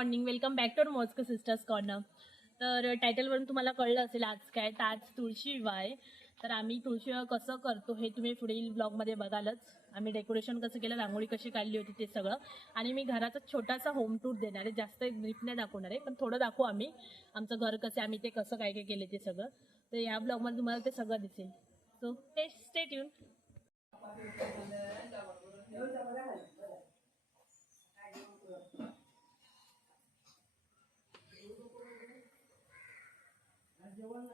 Morning welcome back to मोजक sisters corner तर uh, टायटलवरून तुम्हाला कळलं असेल आज काय? तर आज तुळशी विवाह आहे तर आम्ही तुळशी विवाह कसं करतो हे तुम्ही पुढील ब्लॉगमध्ये बघालच. आम्ही डेकोरेशन कसं केलं रांगोळी कशी काढली होती ते सगळं. आणि मी घराचा छोटासा होम टूर देणार आहे. जास्त ब्रीफ नाही दाखवणार आहे पण थोडं दाखवू आम्ही. आमचं घर कसं आहे आम्ही ते कसं काय काय केलं ते सगळं. तर या ब्लॉगमध्ये तुम्हाला ते सगळं दिसेल. सो ते स्टेट येऊन हळू घ्या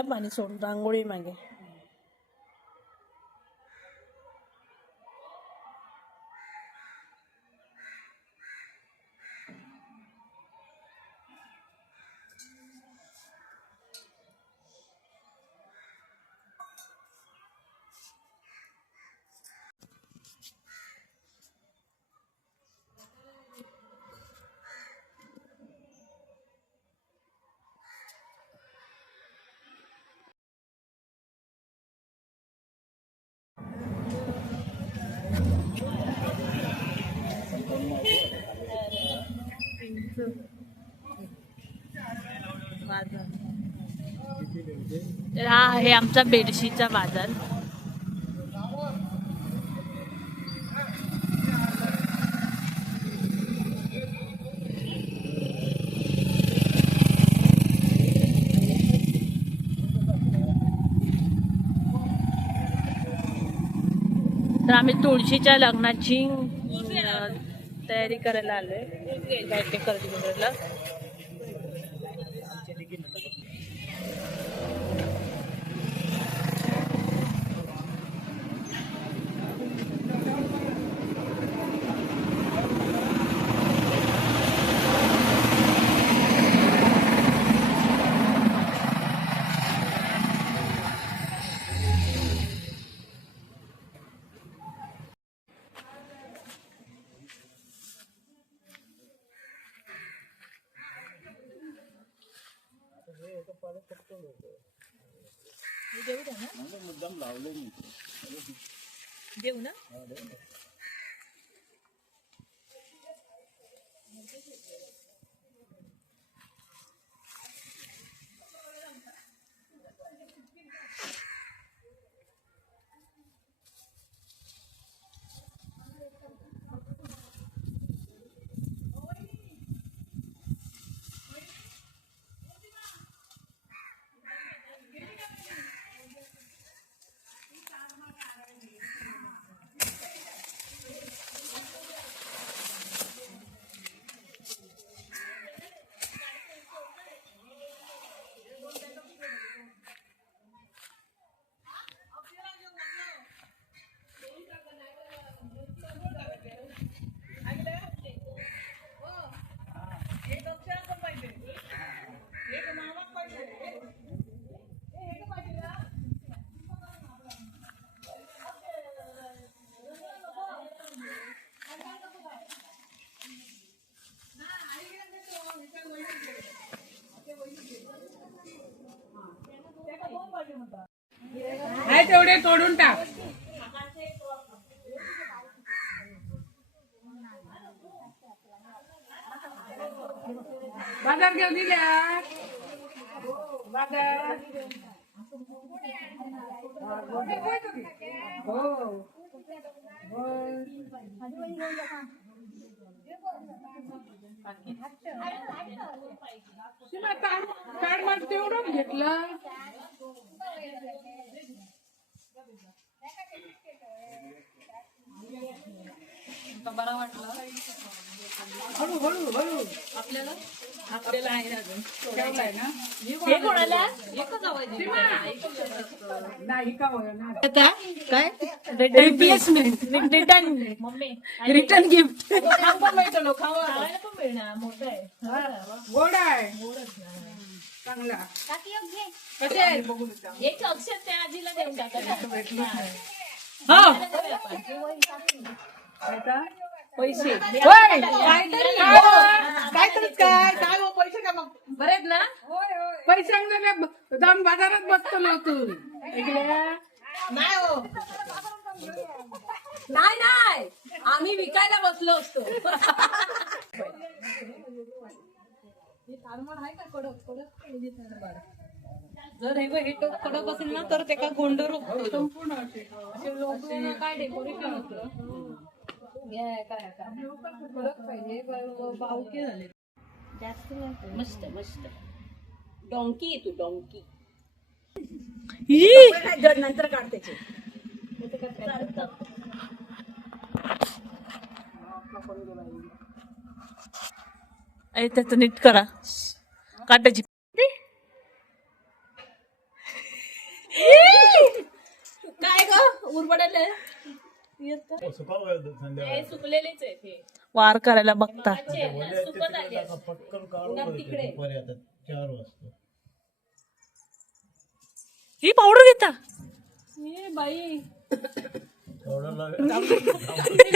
पाणी सोडून रांगोळी तर हा आहे आमचा बेडशीचा बाजार. तर आम्ही तुळशीच्या लग्नाची तयारी करायला आलोय. बॅटे करायला देऊ ना. नाही. तेवढे तोडून टाक बाजार घेऊन दिल्या बाजार सीमा ताड ताड तेवढं घेतलं हळू हळू हळू आपल्याला आपल्याला आहे अजून ठेवलाय ना हे कोणाला नाही का काय? Replacement return mummy return gift खावायला पण मिळणार मोठं आहे गोड आहे चांगला कसे आहे बघू एक अक्षर त्या आजीला देऊन टाका पैसे. काय हो? काहीतरीच काय? काय हो? पैसे का मग? बरेच ना? पैसे आणले जाऊन बाजारात बसतो ना तू. नाही हो. नाही नाही. आम्ही विकायला बसलो असतो. जर हे बघ, हे टोक कडक असेल ना तर ते का गोंड रोखतो संपूर्ण असे. काय डेकोरेशन होतं? हे काय काय कडक पाहिजे ब- बावके झाले. मस्त मस्त. डॉंकी आहे तू डॉंकी नंतर काढ त्याचे त्याचं नीट करा. काटाची हे सुकलेलेच आहे ते वार करायला बघता. सुकत आले पटकन काढून दुपारी आता चार वाजता. ही पावडर घेता. बाई. एवढं लागेल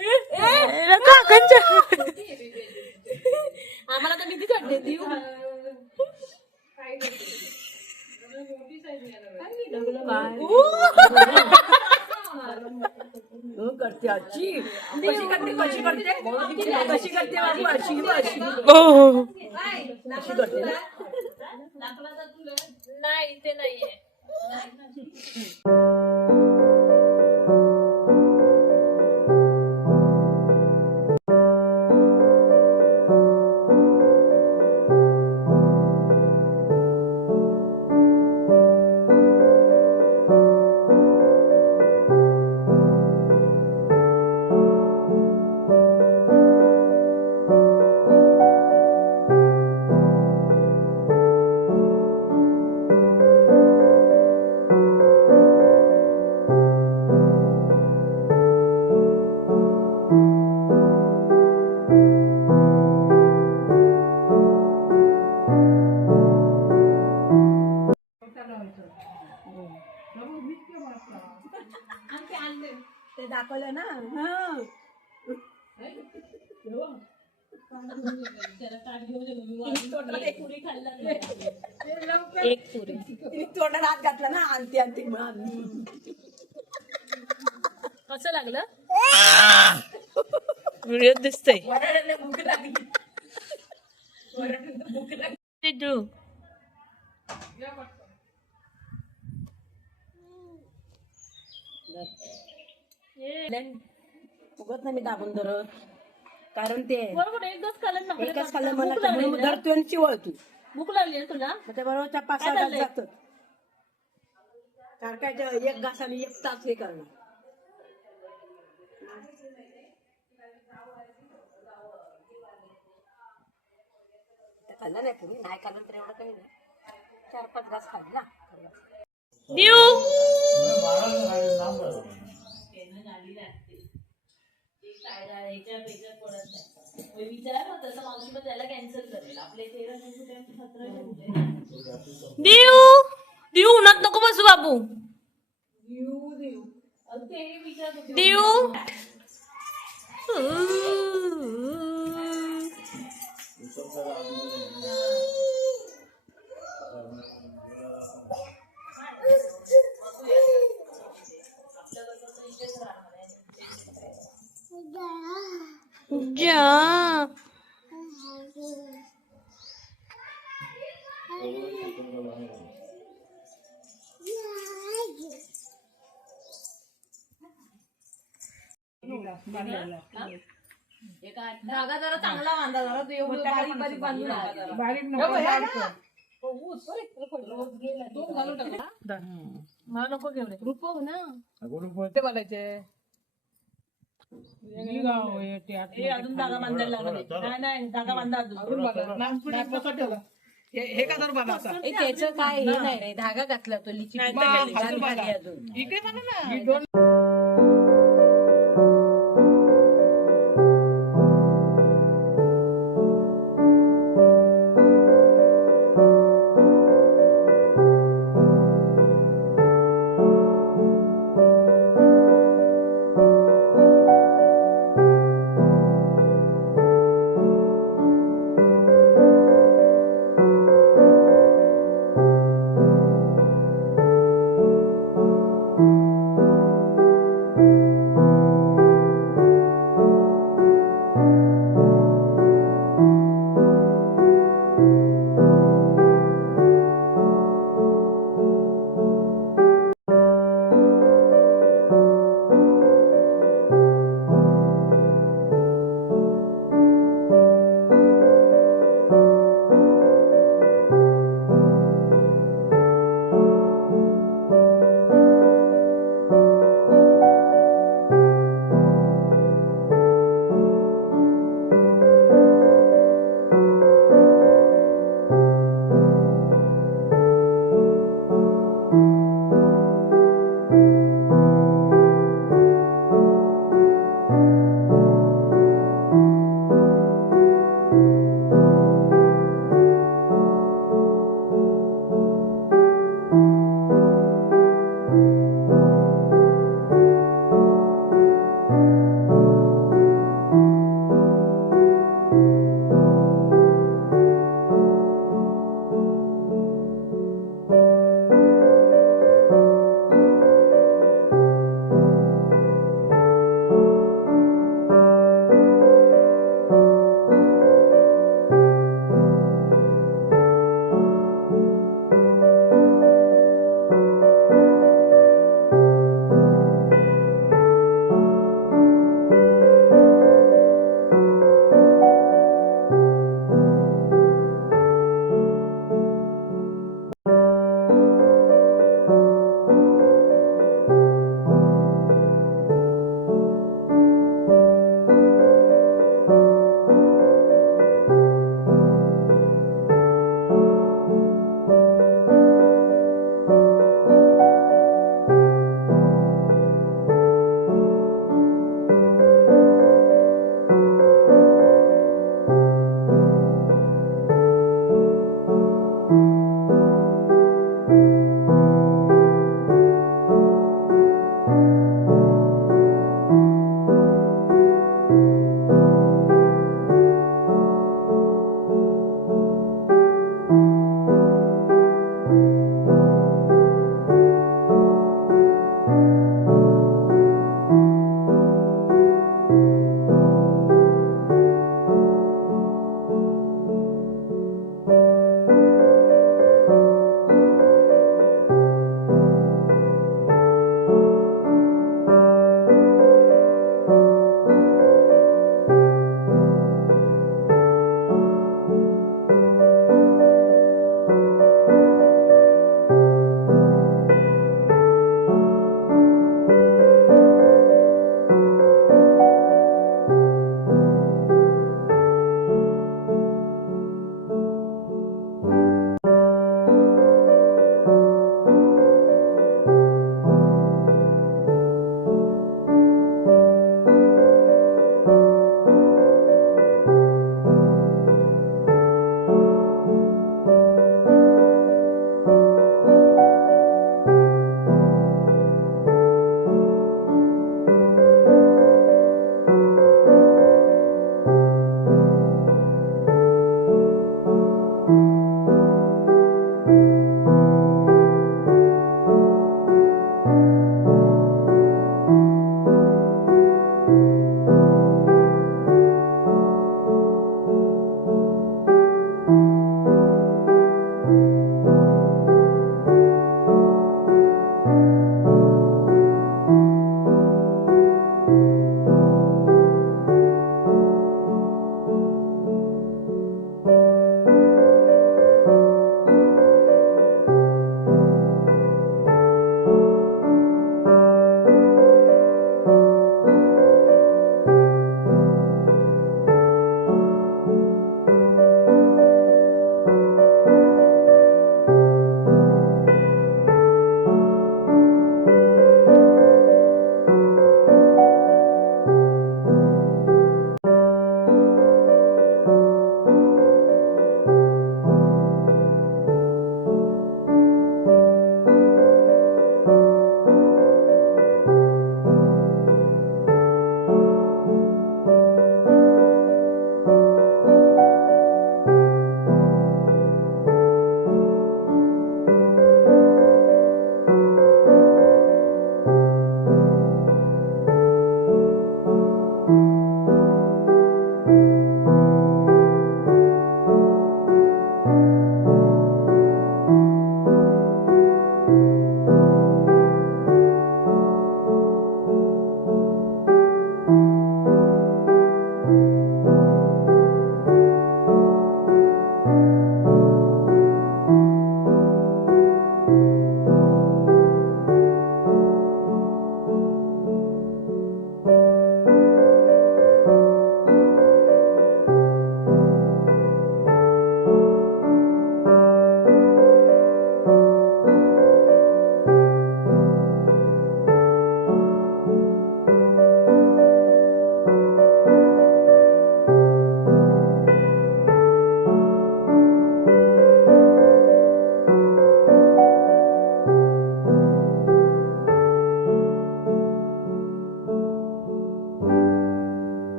काकांच्या आम्हाला तर किती वाटते देऊ. करते आजी कशी करते कशी करते कशी करते माझी कशी नाही ते नाहीये व्हिडिओ दिसतंय उगत नाही मी दाबून धरत कारण ते बरोबर एक दिवस खाल्लं एकच खाल्लं मला? धरतो आणि चिवळ तू भूक लागली तुला मग ते बरोबरच्या पाच काय सहा झालंय? जातात सारखाच्या एक घासाने एक तास हे करणार खाल्लं नाही तुम्ही नाही खाल्लं तर एवढं काही नाही. चार पाच घास खाल्ली ना. देऊ. देऊ उन्हात नको बसू बाबू. देऊ. Can. धागा जरा चांगला बांधा जरा तू एवढं बारीक बारीक बांधू नका जरा. बारीक नको बारीक कर. मला नको घेऊ रुपव ना. ते बोलायचे ही गाव आहे, ते आत- हे अजून बांधायला लागली नाही नाही जागा बांधा अजून. अजून बघा. नागपुरात कसं ठेवलं? हे हे का जर बघा आता? ए, त्याचं काय हे नाही रे. धागा घातला तो लिची नाही, अजून बघा. इकडे बघा ना.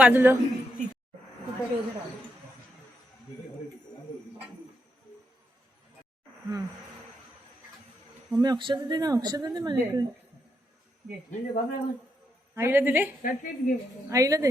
वाजलं मग मम्मी अक्षता दे ना अक्षता दे माझ्याकडे आईला दिले आईला दे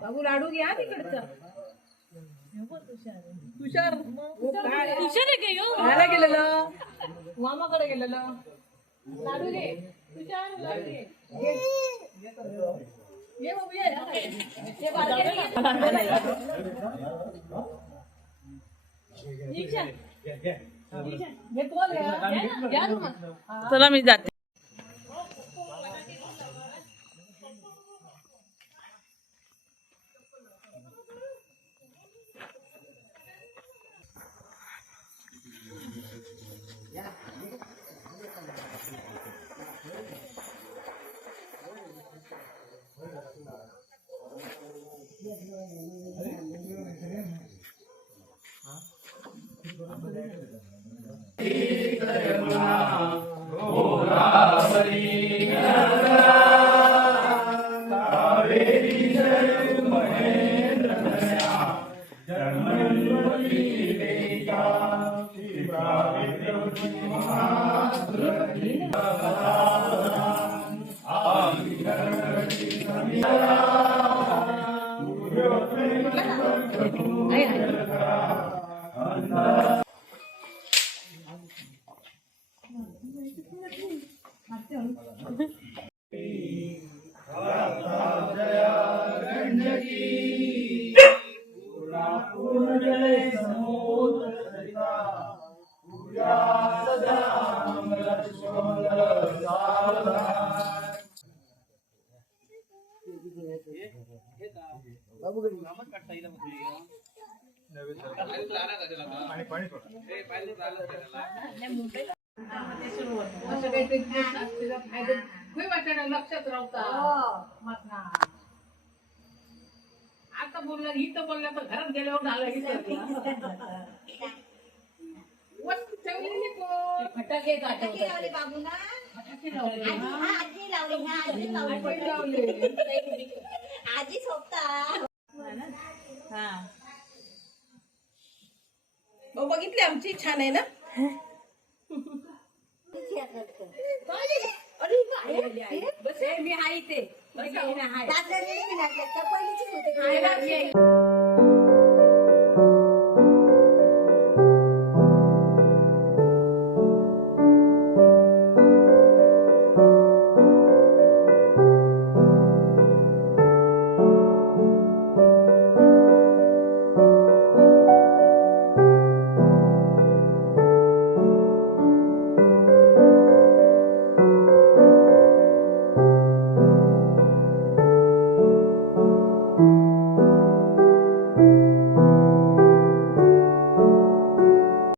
बाबू लाडू घ्या तिकडचा. तुषार दे गे खायला गेलेलं? मामाकडे गेलेलं. लाडू घे. तुषार लाडू घे. ये बाबू ये. चला मी जाते. असं लक्षात राहता आता बोलला इथं बोलला तर घरात गेल्यावर झालं ठेवलेली फटाके लावले फटाके लावले. आजी सोपता आजी झोपता बघितली आमची छान आहे ना? पहिलीचीच होते.